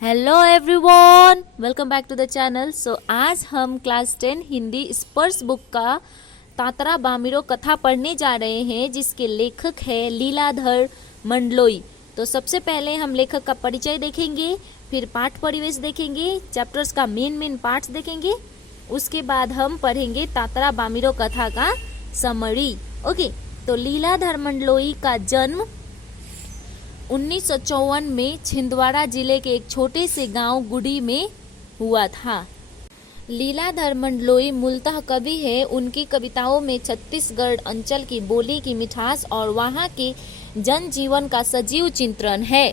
Hello everyone, welcome back to the channel. So आज हम class 10 Hindi स्पर्श बुक का तातरा बामिरो कथा पढ़ने जा रहे हैं, जिसके लेखक है लीलाधर मंडलोई। तो सबसे पहले हम लेखक का परिचय देखेंगे, फिर पाठ परिवेश देखेंगे, चैप्टर्स का मेन पार्ट्स देखेंगे, उसके बाद हम पढ़ेंगे तातरा बामिरो कथा का समरी। ओके, तो लीलाधर मंडलोई का जन्म 1954 में छिंदवाड़ा जिले के एक छोटे से गांव गुडी में हुआ था। लीलाधर मंडलोई मूलतः कवि है। उनकी कविताओं में छत्तीसगढ़ अंचल की बोली की मिठास और वहां के जनजीवन का सजीव चित्रण है।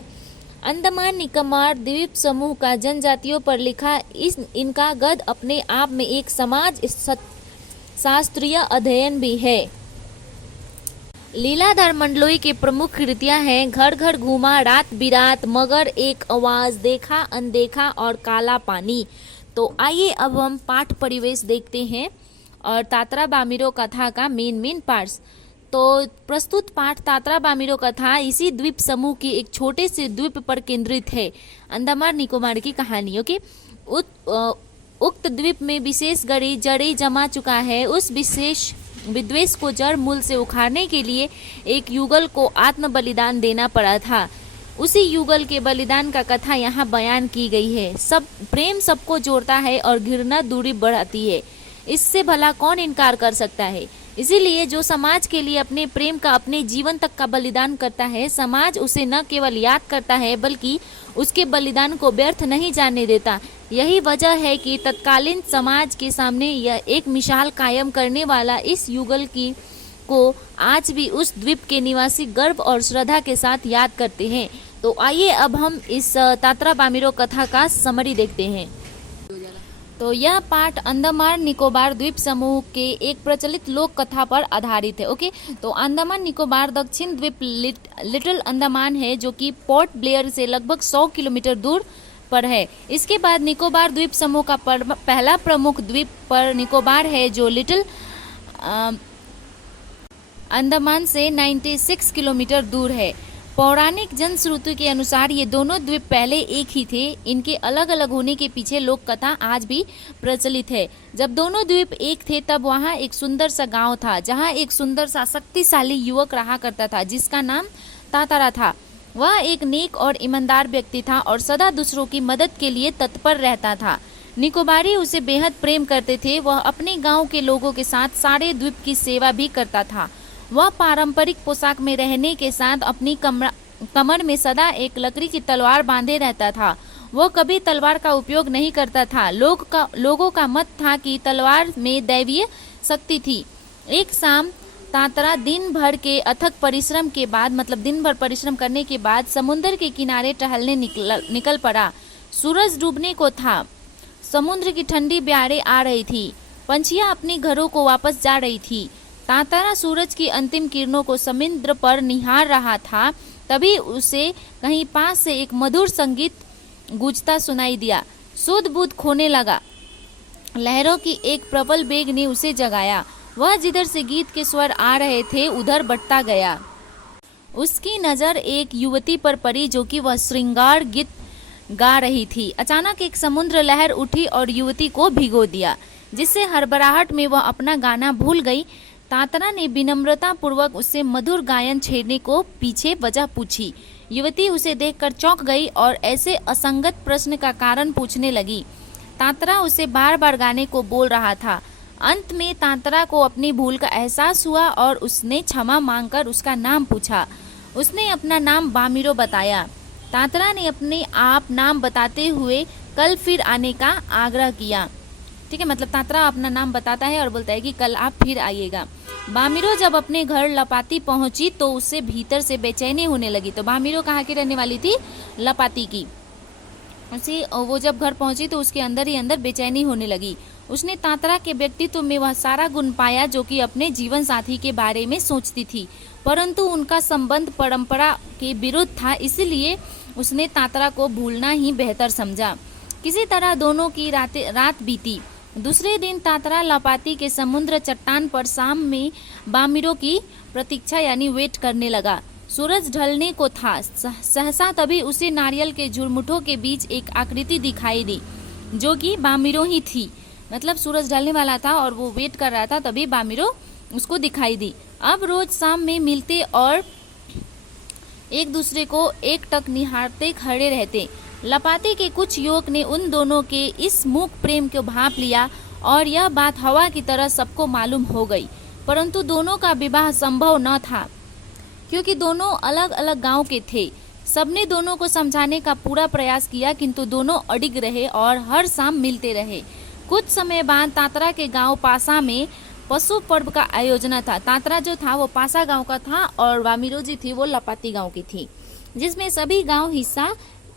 अंडमान निकोबार द्वीप समूह का जनजातियों पर लिखा इनका गद्य अपने आप में एक समाज शास्त्रीय अध्ययन भी है। लीलाधर मंडलोई के प्रमुख कृतियां हैं घर घर घूमा, रात बिरात, मगर एक आवाज, देखा अनदेखा और काला पानी। तो आइए अब हम पाठ परिवेश देखते हैं और तातरा बामिरो कथा का मेन पार्ट्स। तो प्रस्तुत पाठ तातरा बामिरो कथा इसी द्वीप समूह के एक छोटे से द्वीप पर केंद्रित है। अंडमान निकोबार की कहानी। ओके, उक्त द्वीप में विशेष जड़ी जमा चुका है। उस विशेष विद्वेष को जड़ मूल से उखाड़ने के लिए एक युगल को आत्म बलिदान देना पड़ा था। उसी युगल के बलिदान का कथा यहाँ बयान की गई है। सब प्रेम सबको जोड़ता है और घृणा दूरी बढ़ाती है। इससे भला कौन इनकार कर सकता है। इसीलिए जो समाज के लिए अपने प्रेम का अपने जीवन तक का बलिदान करता है, समाज उसे न केवल याद करता है बल्कि उसके बलिदान को व्यर्थ नहीं जाने देता। यही वजह है कि तत्कालीन समाज के सामने यह एक मिसाल कायम करने वाला इस युगल को आज भी उस द्वीप के निवासी गर्व और श्रद्धा के साथ याद करते हैं। तो आइए अब हम इस तातरा बामिरो कथा का समरी देखते हैं। तो यह पाठ अंडमान निकोबार द्वीप समूह के एक प्रचलित लोक कथा पर आधारित है। ओके, तो अंडमान निकोबार दक्षिण द्वीप लिटिल अंडमान है, जो कि पोर्ट ब्लेयर से लगभग 100 किलोमीटर दूर पर है। इसके बाद निकोबार द्वीप समूह का पहला प्रमुख द्वीप पर निकोबार है, जो लिटिल अंडमान से 96 किलोमीटर दूर है। पौराणिक जनश्रुति के अनुसार ये दोनों द्वीप पहले एक ही थे। इनके अलग अलग होने के पीछे लोक कथा आज भी प्रचलित है। जब दोनों द्वीप एक थे तब वहाँ एक सुंदर सा गांव था, जहाँ एक सुंदर सा शक्तिशाली युवक रहा करता था, जिसका नाम तातारा था। वह एक नेक और ईमानदार व्यक्ति था और सदा दूसरों की मदद के लिए तत्पर रहता था। निकोबारी उसे बेहद प्रेम करते थे। वह अपने गाँव के लोगों के साथ सारे द्वीप की सेवा भी करता था। वह पारंपरिक पोशाक में रहने के साथ अपनी कमर में सदा एक लकड़ी की तलवार बांधे रहता था। वह कभी तलवार का उपयोग नहीं करता था। लोगों का मत था कि तलवार में दैवीय शक्ति थी। एक शाम तातरा दिन भर के अथक परिश्रम के बाद, मतलब दिन भर परिश्रम करने के बाद, समुद्र के किनारे टहलने निकल पड़ा। सूरज डूबने को था। समुद्र की ठंडी ब्यारें आ रही थी। पंछियां अपने घरों को वापस जा रही थी। तातारा सूरज की अंतिम किरणों को समुद्र पर निहार रहा था। तभी उसे कहीं पास से एक मधुर संगीत गूंजता सुनाई दिया। सुध बुध खोने लगा। लहरों की एक प्रबल वेग ने उसे जगाया। वह जिधर से गीत के स्वर आ रहे थे उधर बढ़ता गया। उसकी नजर एक युवती पर पड़ी, जो कि वह श्रृंगार गीत गा रही थी। अचानक एक समुद्र लहर उठी और युवती को भिगो दिया, जिससे हड़बड़ाहट में वह अपना गाना भूल गई। तातरा ने विनम्रता पूर्वक उससे मधुर गायन छेड़ने को पीछे वजह पूछी। युवती उसे देखकर चौंक गई और ऐसे असंगत प्रश्न का कारण पूछने लगी। तातरा उसे बार बार गाने को बोल रहा था। अंत में तातरा को अपनी भूल का एहसास हुआ और उसने क्षमा मांगकर उसका नाम पूछा। उसने अपना नाम बामिरो बताया। तातरा ने अपने आप नाम बताते हुए कल फिर आने का आग्रह किया। ठीक है, मतलब तातरा अपना नाम बताता है और बोलता है कि कल आप फिर आइएगा। बामिरो जब अपने घर लपाती पहुंची तो उससे भीतर से बेचैनी होने लगी। तो बामिरो कहाँ की रहने वाली थी? लपाती की। वो जब घर पहुंची तो उसके अंदर ही अंदर बेचैनी होने लगी। उसने तातरा के व्यक्तित्व में वह सारा गुण पाया जो कि अपने जीवन साथी के बारे में सोचती थी, परंतु उनका संबंध परंपरा के विरुद्ध था। इसलिए उसने तातरा को भूलना ही बेहतर समझा। किसी तरह दोनों की रात बीती। दूसरे दिन तातरा लपाती के समुद्र चट्टान पर शाम में बामिरो की प्रतीक्षा यानी वेट करने लगा। सूरज ढलने को था। सहसा तभी उसे नारियल के झुरमुटों के बीच एक आकृति दिखाई दी, जो कि बामिरो ही थी। मतलब सूरज ढलने वाला था और वो वेट कर रहा था, तभी बामिरो उसको दिखाई दी। अब रोज शाम में मिलते और एक दूसरे को एकटक निहारते खड़े रहते। लपाती के कुछ युवक ने उन दोनों के इस मूक प्रेम को भांप लिया और यह बात हवा की तरह सबको मालूम हो गई। परंतु दोनों का विवाह संभव न था, क्योंकि दोनों अलग अलग गांव के थे। सबने दोनों को समझाने का पूरा प्रयास किया, किंतु दोनों अडिग रहे और हर शाम मिलते रहे। कुछ समय बाद तांतरा के गांव पासा में पशु पर्व का आयोजन था। तांतरा जो था वो पासा गांव का था और बामिरो जी थी वो लपाती गांव की थी, जिसमें सभी गांव हिस्सा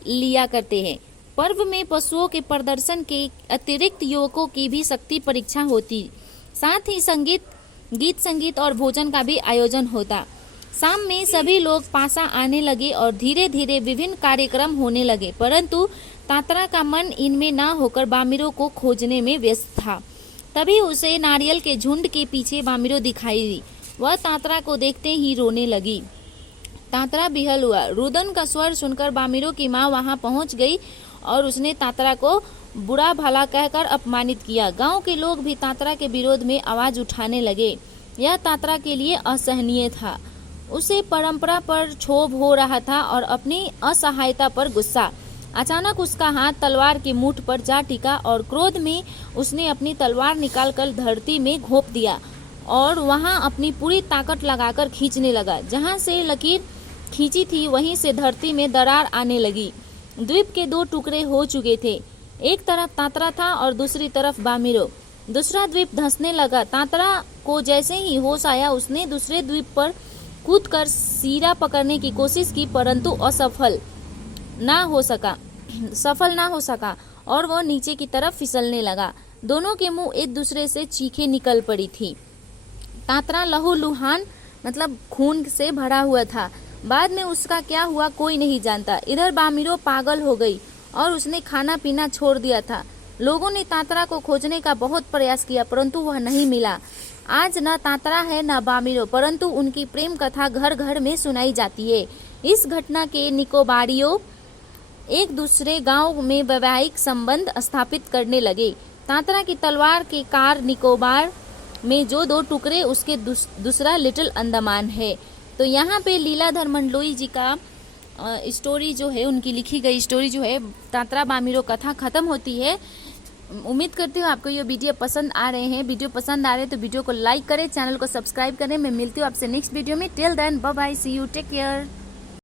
लिया करते हैं। पर्व में पशुओं के प्रदर्शन के अतिरिक्त युवकों की भी शक्ति परीक्षा होती, साथ ही गीत संगीत और भोजन का भी आयोजन होता। शाम में सभी लोग पासा आने लगे और धीरे धीरे विभिन्न कार्यक्रम होने लगे, परंतु तांतरा का मन इनमें न होकर बामिरो को खोजने में व्यस्त था। तभी उसे नारियल के झुंड के पीछे बामिरो दिखाई दी। वह तांतरा को देखते ही रोने लगी। तांतरा बिहल हुआ। रुदन का स्वर सुनकर बामिरो की माँ वहां पहुंच गई और उसने तांतरा को बुरा भला कहकर अपमानित किया। गांव के लोग भी तांतरा के विरोध में आवाज उठाने लगे। यह तांतरा के लिए असहनीय था। उसे परंपरा पर क्षोभ हो रहा था और अपनी असहायता पर गुस्सा। अचानक उसका हाथ तलवार के मुठ पर जा टिका और क्रोध में उसने अपनी तलवार निकालकर धरती में घोंप दिया और वहां अपनी पूरी ताकत लगाकर खींचने लगा। जहां से लकीर खींची थी वहीं से धरती में दरार आने लगी। द्वीप के दो टुकड़े हो चुके थे। एक तरफ तांतरा था और दूसरी तरफ बामिरो। दूसरा द्वीप धंसने लगा। तांतरा को जैसे ही होश आया उसने दूसरे द्वीप पर कूदकर सीरा पकड़ने की कोशिश की, परंतु सफल ना हो सका और वह नीचे की तरफ फिसलने लगा। दोनों के मुंह एक दूसरे से चीखें निकल पड़ी थी। तांतरा लहूलुहान मतलब खून से भरा हुआ था। बाद में उसका क्या हुआ कोई नहीं जानता। इधर बामिरो पागल हो गई और उसने खाना पीना छोड़ दिया था। लोगों ने तांतरा को खोजने का बहुत प्रयास किया, परंतु वह नहीं मिला। आज न तांतरा है न बामिरो, परंतु उनकी प्रेम कथा घर घर में सुनाई जाती है। इस घटना के निकोबारियों एक दूसरे गांव में वैवाहिक संबंध स्थापित करने लगे। तांतरा की तलवार के कार निकोबार में जो दो टुकड़े उसके दूसरा लिटिल अंडमान है। तो यहाँ पे लीलाधर मंडलोई जी का स्टोरी जो है, उनकी लिखी गई स्टोरी जो है तांतरा बामिरो कथा खत्म होती है। उम्मीद करती हूँ आपको ये वीडियो पसंद आ रहे हैं। वीडियो पसंद आ रहे हैं तो वीडियो को लाइक करें, चैनल को सब्सक्राइब करें। मैं मिलती हूँ आपसे नेक्स्ट वीडियो में। Till then bye bye, see you, take care.